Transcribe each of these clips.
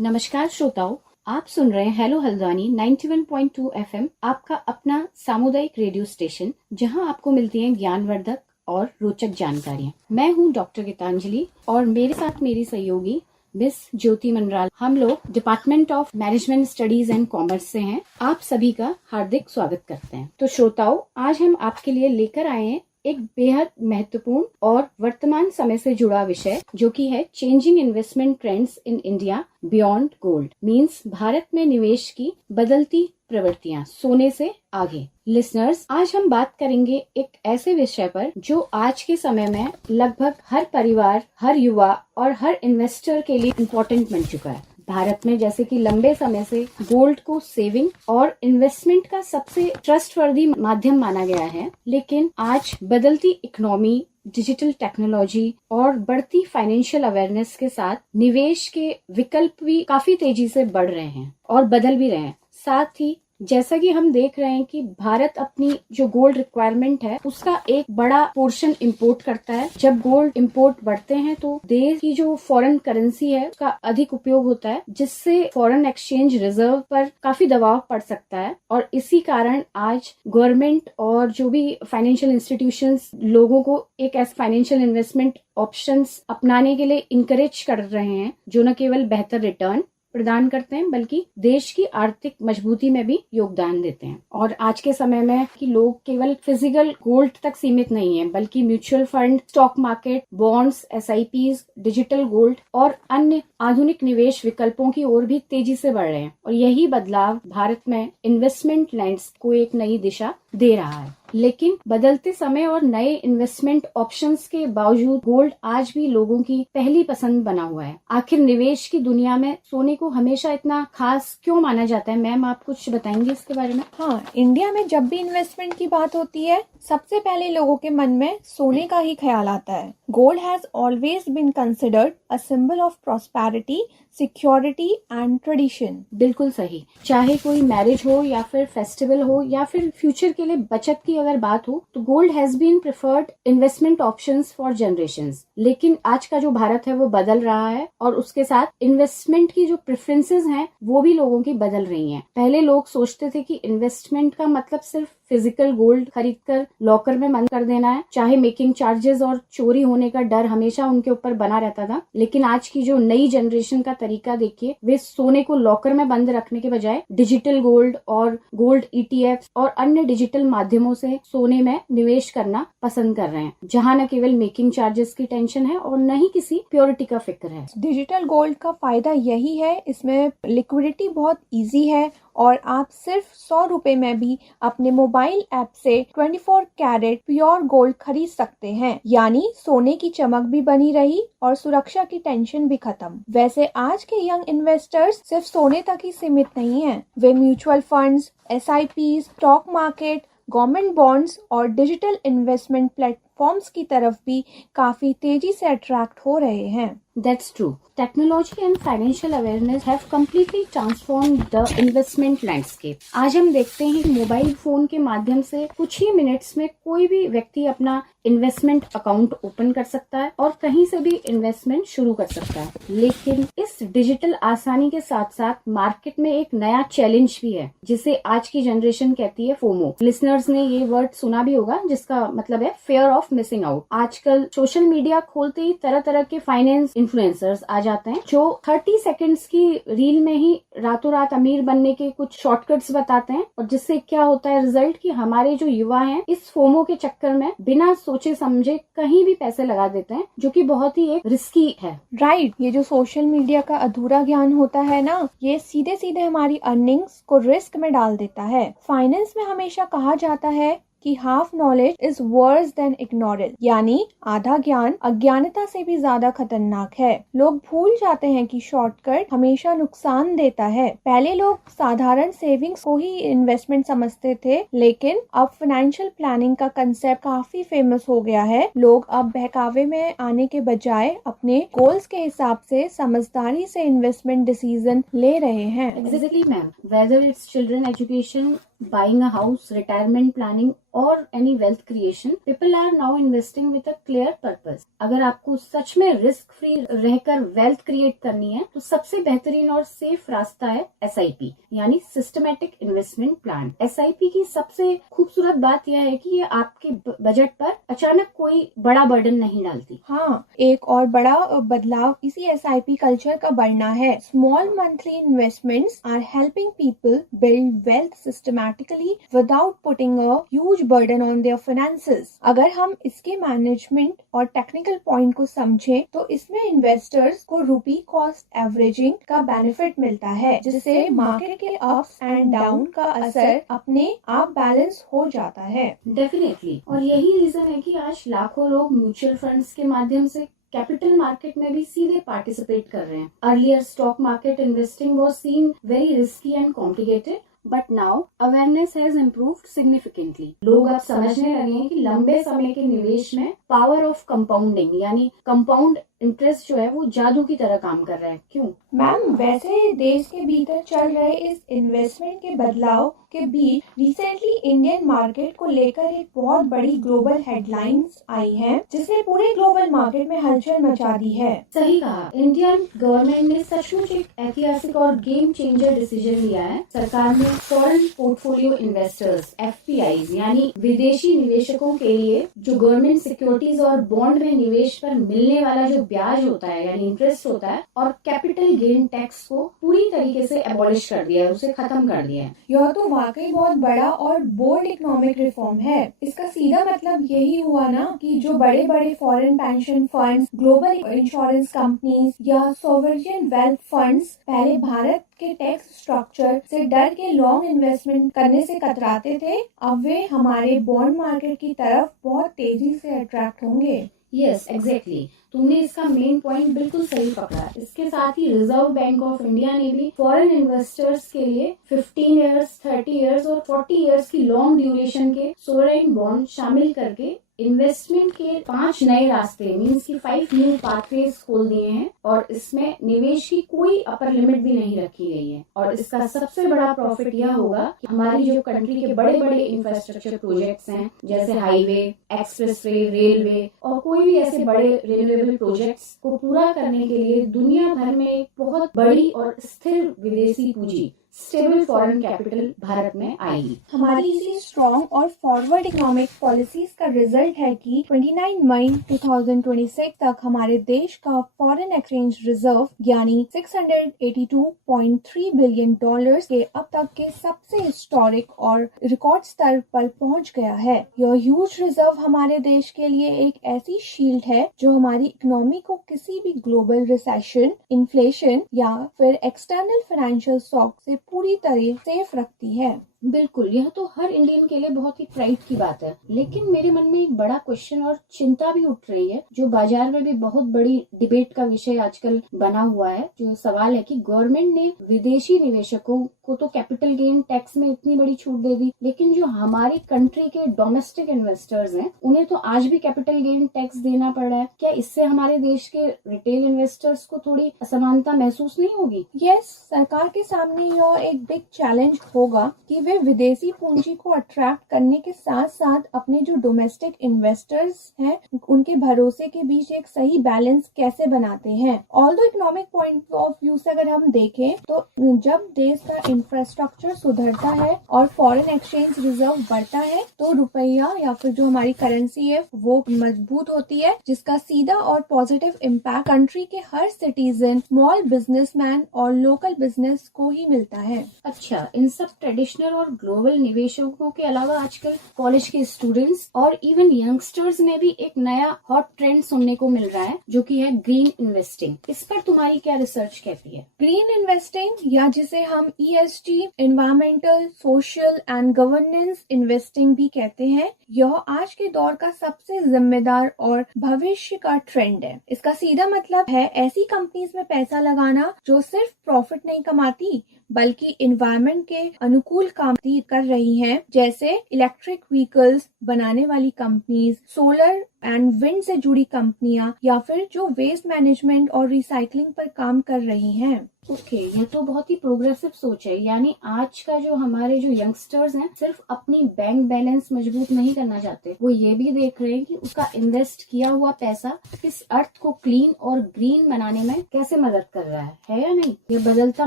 नमस्कार श्रोताओं, आप सुन रहे हैं हेलो हल्द्वानी 91.2 एफएम, आपका अपना सामुदायिक रेडियो स्टेशन, जहां आपको मिलती हैं ज्ञानवर्धक और रोचक जानकारियां। मैं हूं डॉक्टर गीतांजलि और मेरे साथ मेरी सहयोगी मिस ज्योति मनराल। हम लोग department of management studies and commerce से हैं। आप सभी का हार्दिक स्वागत करते हैं। तो श्रोताओं, आज हम आपके लिए लेकर आए हैं एक बेहद महत्वपूर्ण और वर्तमान समय से जुड़ा विषय, जो कि है changing investment trends in India beyond gold. Means Bharat में निवेश की बदलती प्रवृत्तियां, सोने से आगे। लिसनर्स, आज हम बात करेंगे एक ऐसे विषय पर जो आज के समय में लगभग हर परिवार, हर युवा और हर इन्वेस्टर के लिए इम्पोर्टेंट बन चुका है। भारत में जैसे कि लंबे समय से गोल्ड को सेविंग और इन्वेस्टमेंट का सबसे ट्रस्टवर्दी माध्यम माना गया है, लेकिन आज बदलती इकोनॉमी, डिजिटल टेक्नोलॉजी और बढ़ती फाइनेंशियल अवेयरनेस के साथ निवेश के विकल्प भी काफी तेजी से बढ़ रहे हैं और बदल भी रहे हैं। साथ ही जैसा कि हम देख रहे हैं कि भारत अपनी जो गोल्ड रिक्वायरमेंट है उसका एक बड़ा पोर्शन इंपोर्ट करता है। जब गोल्ड इंपोर्ट बढ़ते हैं तो देश की जो फॉरेन करेंसी है उसका अधिक उपयोग होता है, जिससे फॉरेन एक्सचेंज रिजर्व पर काफी दबाव पड़ सकता है। और इसी कारण आज गवर्नमेंट और जो भी फाइनेंशियल इंस्टीट्यूशंस लोगों को एक ऐसे फाइनेंशियल इन्वेस्टमेंट ऑप्शंस अपनाने के लिए इंकरेज कर रहे हैं, जो न केवल बेहतर रिटर्न प्रदान करते हैं बल्कि देश की आर्थिक मजबूती में भी योगदान देते हैं। और आज के समय में कि लोग केवल फिजिकल गोल्ड तक सीमित नहीं है, बल्कि mutual fund, stock market, bonds, SIPs, digital gold और अन्य आधुनिक निवेश विकल्पों की ओर भी तेजी से बढ़ रहे हैं। और यही बदलाव भारत में इन्वेस्टमेंट लैंडस्केप को एक नई दिशा दे रहा है। लेकिन बदलते समय और नए इन्वेस्टमेंट ऑप्शंस के बावजूद गोल्ड आज भी लोगों की पहली पसंद बना हुआ है। आखिर निवेश की दुनिया में सोने को हमेशा इतना खास क्यों माना जाता है? मैम, आप कुछ बताएंगे इसके बारे में? हाँ, इंडिया में जब भी इन्वेस्टमेंट की बात होती है, सबसे पहले लोगों के मन में सोने का ही ख्याल आता है। Gold has always been considered a symbol of prosperity, security and tradition. बिल्कुल सही। चाहे कोई मैरिज हो या फिर फेस्टिवल हो या फिर फ्यूचर के लिए बचत की अगर बात हो, तो gold has been preferred investment options for generations. लेकिन आज का जो भारत है वो बदल रहा है और उसके साथ इन्वेस्टमेंट की जो प्रेफरेंसेस हैं वो भी लोगों की बदल रही हैं। पहले लोग सोचते थे कि इन्वेस्टमेंट का मतलब सिर्फ फिजिकल गोल्ड खरीदकर लॉकर में बंद कर देना है, चाहे मेकिंग चार्जेस और चोरी होने का डर हमेशा उनके ऊपर बना रहता था। लेकिन आज की जो नई जनरेशन का तरीका देखिए, वे सोने को लॉकर में बंद रखने के बजाय डिजिटल गोल्ड और गोल्ड ईटीएफ और अन्य डिजिटल माध्यमों से सोने में निवेश करना पसंद कर रहे हैं, जहां न केवल मेकिंग चार्जेस की टेंशन है और न ही किसी प्योरिटी का फिक्र है। डिजिटल गोल्ड का फायदा यही है, इसमें लिक्विडिटी बहुत इजी है और आप सिर्फ 100 रुपए में भी अपने मोबाइल ऐप से 24 कैरेट प्योर गोल्ड खरीद सकते हैं। यानी सोने की चमक भी बनी रही और सुरक्षा की टेंशन भी खत्म। वैसे आज के यंग इन्वेस्टर्स सिर्फ सोने तक ही सीमित नहीं हैं। वे mutual funds, SIP, stock market, government bonds और डिजिटल इन्वेस्टमेंट प्लेटफॉर्म्स की तरफ भी काफी तेजी से अट्रैक्ट हो रहे हैं। That's true. Technology and financial awareness have completely transformed the investment landscape. आज हम देखते हैं कि मोबाइल फोन के माध्यम से कुछ ही मिनट्स में कोई भी व्यक्ति अपना इन्वेस्टमेंट अकाउंट ओपन कर सकता है और कहीं से भी इन्वेस्टमेंट शुरू कर सकता है। लेकिन इस डिजिटल आसानी के साथ साथ मार्केट में एक नया चैलेंज भी है, जिसे आज की जनरेशन कहती है फोमो। लिसनर्स ने ये वर्ड सुना भी होगा, जिसका मतलब है फेयर ऑफ मिसिंग आउट। आजकल सोशल मीडिया खोलते ही तरह तरह के फाइनेंस इन्फ्लुएंसर्स आ जाते हैं, जो 30 सेकंड्स की रील में ही रातों रात अमीर बनने के कुछ शॉर्टकट्स बताते हैं। और जिससे क्या होता है रिजल्ट, कि हमारे जो युवा हैं इस फोमो के चक्कर में बिना सोचे समझे कहीं भी पैसे लगा देते हैं, जो कि बहुत ही एक रिस्की है। राइट। ये जो सोशल मीडिया का अधूरा ज्ञान होता है ना, ये सीधे सीधे हमारी अर्निंग्स को रिस्क में डाल देता है। फाइनेंस में हमेशा कहा जाता है कि half knowledge is worse than ignorance, यानी आधा ज्ञान अज्ञानता से भी ज्यादा खतरनाक है। लोग भूल जाते हैं कि शॉर्टकट हमेशा नुकसान देता है। पहले लोग साधारण सेविंग्स को ही इन्वेस्टमेंट समझते थे, लेकिन अब फाइनेंशियल प्लानिंग का कंसेप्ट काफी फेमस हो गया है। लोग अब बहकावे में आने के बजाय अपने गोल्स के हिसाब से समझदारी से इन्वेस्टमेंट डिसीजन ले रहे हैं। Exactly, ma'am. Whether it's children education buying a house, retirement planning or any wealth creation, people are now investing with a clear purpose. अगर आपको सच में रिस्क फ्री रहकर वेल्थ क्रिएट करनी है तो सबसे बेहतरीन और सेफ रास्ता है SIP यानी सिस्टमेटिक इन्वेस्टमेंट प्लान। SIP की सबसे खूबसूरत बात यह है कि ये आपके बजट पर अचानक कोई बड़ा बर्डन नहीं डालती। हाँ, एक और बड़ा बदलाव इसी SIP कल्चर का बढ़ना है। Small monthly investments are helping people build wealth systematically without putting a huge burden on their finances. अगर हम इसके मैनेजमेंट और टेक्निकल पॉइंट को समझें तो इसमें इन्वेस्टर्स को रुपी कॉस्ट एवरेजिंग का बेनिफिट मिलता है, जिससे मार्केट के अप्स एंड डाउन का असर अपने आप बैलेंस हो जाता है। डेफिनेटली, और यही रीजन है कि आज लाखों लोग म्यूचुअल फंड्स के माध्यम से कैपिटल मार्केट में भी सीधे पार्टिसिपेट कर रहे हैं। Earlier stock market investing was scene very risky and complicated, but now awareness has improved significantly. लोग अब समझने लगे हैं कि लंबे समय के निवेश में पावर ऑफ कंपाउंडिंग यानी कंपाउंड इंटरेस्ट जो है वो जादू की तरह काम कर रहा है। क्यों मैम, वैसे देश के भीतर चल रहे इस इन्वेस्टमेंट के बदलाव के बीच रिसेंटली इंडियन मार्केट को लेकर एक बहुत बड़ी ग्लोबल हेडलाइंस आई हैं, जिसने पूरे ग्लोबल मार्केट में हलचल मचा दी है। सही कहा, इंडियन गवर्नमेंट ने सचमुच एक ऐतिहासिक और गेम चेंजर डिसीजन लिया है। सरकार ने फॉरेन पोर्टफोलियो इन्वेस्टर्स FPIs यानी विदेशी निवेशकों के लिए जो गवर्नमेंट सिक्योरिटीज और बॉन्ड में निवेश पर मिलने वाला जो ब्याज होता है यानी इंटरेस्ट होता है और कैपिटल गेन टैक्स को पूरी तरीके से एबॉलिश कर दिया है, उसे खत्म कर दिया है। यह तो वाकई बहुत बड़ा और बोल्ड इकोनॉमिक रिफॉर्म है। इसका सीधा मतलब यही हुआ ना कि जो बड़े बड़े foreign pension funds, global insurance companies या सोवरेन वेल्थ फंड्स पहले भारत के टैक्स स्ट्रक्चर से डर के लॉन्ग इन्वेस्टमेंट करने से कतराते थे, अब वे हमारे बॉन्ड मार्केट की तरफ बहुत तेजी से अट्रैक्ट होंगे। यस, एग्जैक्टली, तुमने इसका मेन पॉइंट बिल्कुल सही पकड़ा। इसके साथ ही रिजर्व बैंक ऑफ इंडिया ने भी फॉरेन इन्वेस्टर्स के लिए 15 इयर्स, 30 इयर्स और 40 इयर्स की लॉन्ग ड्यूरेशन के सोवरेन बॉन्ड शामिल करके इन्वेस्टमेंट के 5 नए रास्ते मीन्स की 5 न्यू पाथवेज खोल दिए हैं और इसमें निवेश की कोई अपर लिमिट भी नहीं रखी गई है। और इसका सबसे बड़ा प्रॉफिट यह होगा कि हमारी जो कंट्री के बड़े बड़े इंफ्रास्ट्रक्चर प्रोजेक्ट्स हैं जैसे हाईवे, एक्सप्रेसवे, रेलवे और कोई भी ऐसे बड़े रिन्यूएबल प्रोजेक्ट्स को पूरा करने के लिए दुनिया भर में एक बहुत बड़ी और स्थिर विदेशी पूंजी स्टेबल फॉरेन कैपिटल भारत में आएगी। हमारी इसी स्ट्रॉन्ग और फॉरवर्ड इकोनॉमिक पॉलिसीज का रिजल्ट है कि 29 मई 2026 तक हमारे देश का फॉरेन एक्सचेंज रिजर्व यानी $682.3 बिलियन के अब तक के सबसे हिस्टोरिक और रिकॉर्ड स्तर पर पहुंच गया है। यह ह्यूज रिजर्व हमारे देश के लिए एक ऐसी शील्ड है जो हमारी इकोनॉमी को किसी भी ग्लोबल रिसेशन, इन्फ्लेशन या फिर एक्सटर्नल फाइनेंशियल शॉक से पूरी तरह सेफ रखती है। बिल्कुल, यह तो हर इंडियन के लिए बहुत ही प्राइड की बात है। लेकिन मेरे मन में एक बड़ा क्वेश्चन और चिंता भी उठ रही है जो बाजार में भी बहुत बड़ी डिबेट का विषय आजकल बना हुआ है। जो सवाल है कि गवर्नमेंट ने विदेशी निवेशकों को तो कैपिटल गेन टैक्स में इतनी बड़ी छूट दे दी, लेकिन जो हमारी कंट्री के डोमेस्टिक इन्वेस्टर्स हैं उन्हें तो आज भी कैपिटल गेन टैक्स देना पड़ रहा है। क्या इससे हमारे देश के रिटेल इन्वेस्टर्स को थोड़ी असमानता महसूस नहीं होगी? यस, सरकार के सामने यह एक बिग चैलेंज होगा कि वे विदेशी पूंजी को अट्रैक्ट करने के साथ साथ अपने जो डोमेस्टिक इन्वेस्टर्स हैं उनके भरोसे के बीच एक सही बैलेंस कैसे बनाते हैं। Although economic point of view से अगर हम देखें तो जब देश का इंफ्रास्ट्रक्चर सुधरता है और फॉरेन एक्सचेंज रिजर्व बढ़ता है तो रुपया या फिर जो हमारी करेंसी है वो मजबूत होती है, जिसका सीधा और पॉजिटिव इम्पैक्ट कंट्री के हर सिटीजन, स्मॉल बिजनेसमैन और लोकल बिजनेस को ही मिलता है। अच्छा, इन सब ट्रेडिशनल और ग्लोबल निवेशकों के अलावा आजकल कॉलेज के स्टूडेंट्स और इवन यंगस्टर्स में भी एक नया हॉट ट्रेंड सुनने को मिल रहा है जो कि है ग्रीन इन्वेस्टिंग। इस पर तुम्हारी क्या रिसर्च कहती है? ग्रीन इन्वेस्टिंग या जिसे हम ESG, environmental, social and governance investing भी कहते हैं, यह आज के दौर का सबसे जिम्मेदार और भविष्य का ट्रेंड है। इसका सीधा मतलब है ऐसी कंपनीज में पैसा लगाना जो सिर्फ प्रॉफिट नहीं कमाती बल्कि एनवायरनमेंट के अनुकूल काम कर रही हैं, जैसे इलेक्ट्रिक व्हीकल्स बनाने वाली कंपनीज, सोलर एंड विंड से जुड़ी कंपनियां या फिर जो वेस्ट मैनेजमेंट और रिसाइकलिंग पर काम कर रही हैं। ओके, यह तो बहुत ही प्रोग्रेसिव सोच है। यानी आज का जो हमारे जो यंगस्टर्स हैं सिर्फ अपनी बैंक बैलेंस मजबूत नहीं करना चाहते, वो ये भी देख रहे हैं कि उसका इन्वेस्ट किया हुआ पैसा इस अर्थ को क्लीन और ग्रीन बनाने में कैसे मदद कर रहा है या नहीं। ये बदलता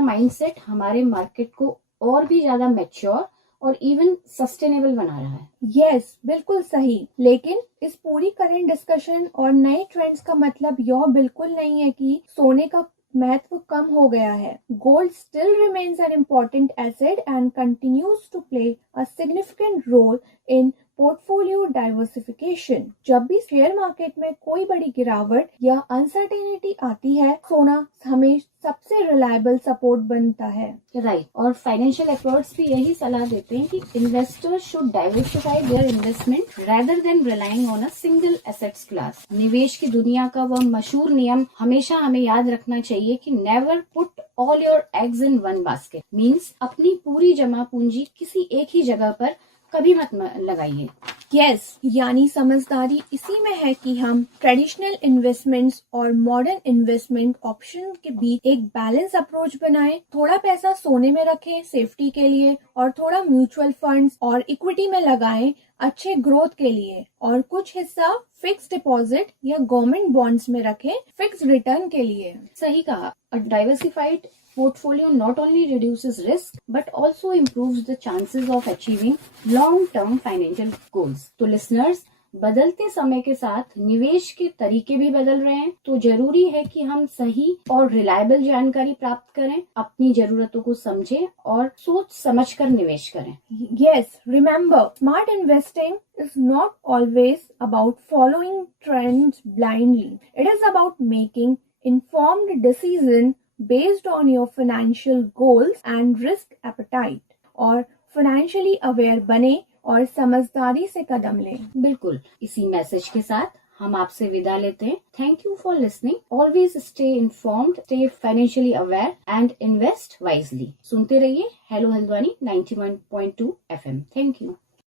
माइंडसेट हमारे मार्केट को और भी ज्यादा मैच्योर और इवन सस्टेनेबल बना रहा है। यस, बिल्कुल सही। लेकिन इस पूरी करंट डिस्कशन और नए ट्रेंड्स का मतलब यह बिल्कुल नहीं है कि सोने का महत्व कम हो गया है। Gold still remains an important asset and continues to play a significant role in portfolio diversification. जब भी शेयर मार्केट में कोई बड़ी गिरावट या अनसर्टेनिटी आती है, सोना हमें सबसे रिलायबल सपोर्ट बनता है। राइट, और फाइनेंशियल एक्सपर्ट्स भी यही सलाह देते हैं कि investors should diversify their investment rather than relying on a single assets class. निवेश की दुनिया का वह मशहूर नियम हमेशा हमें याद रखना चाहिए कि never put all your eggs in one basket. Means अपनी पूरी जमा पूंजी किसी एक ही जगह पर कभी मत लगाइए। यस, यानी समझदारी इसी में है कि हम ट्रेडिशनल इन्वेस्टमेंट्स और मॉडर्न इन्वेस्टमेंट ऑप्शन के बीच एक बैलेंस अप्रोच बनाएं। थोड़ा पैसा सोने में रखें सेफ्टी के लिए, और थोड़ा म्यूचुअल फंड्स और इक्विटी में लगाएं अच्छे ग्रोथ के लिए, और कुछ हिस्सा फिक्स डिपॉजिट या गवर्नमेंट बॉन्ड्स में रखें फिक्स रिटर्न के लिए। सही कहा। अ diversified portfolio not only reduces risk but also improves the chances of achieving long-term financial goals. तो listeners, बदलते समय के साथ निवेश के तरीके भी बदल रहे हैं, तो जरूरी है कि हम सही और रिलायबल जानकारी प्राप्त करें, अपनी जरूरतों को समझें और सोच समझकर निवेश करें। Yes, remember, smart investing is not always about following trends blindly. It is about making informed decisions based on your financial goals and risk appetite. और financially aware बने और समझदारी से कदम लें। बिल्कुल, इसी मैसेज के साथ हम आपसे विदा लेते हैं। Thank you for listening. Always stay informed, stay financially aware and invest wisely. सुनते रहिए hello Haldwani 91.2 FM। Thank you.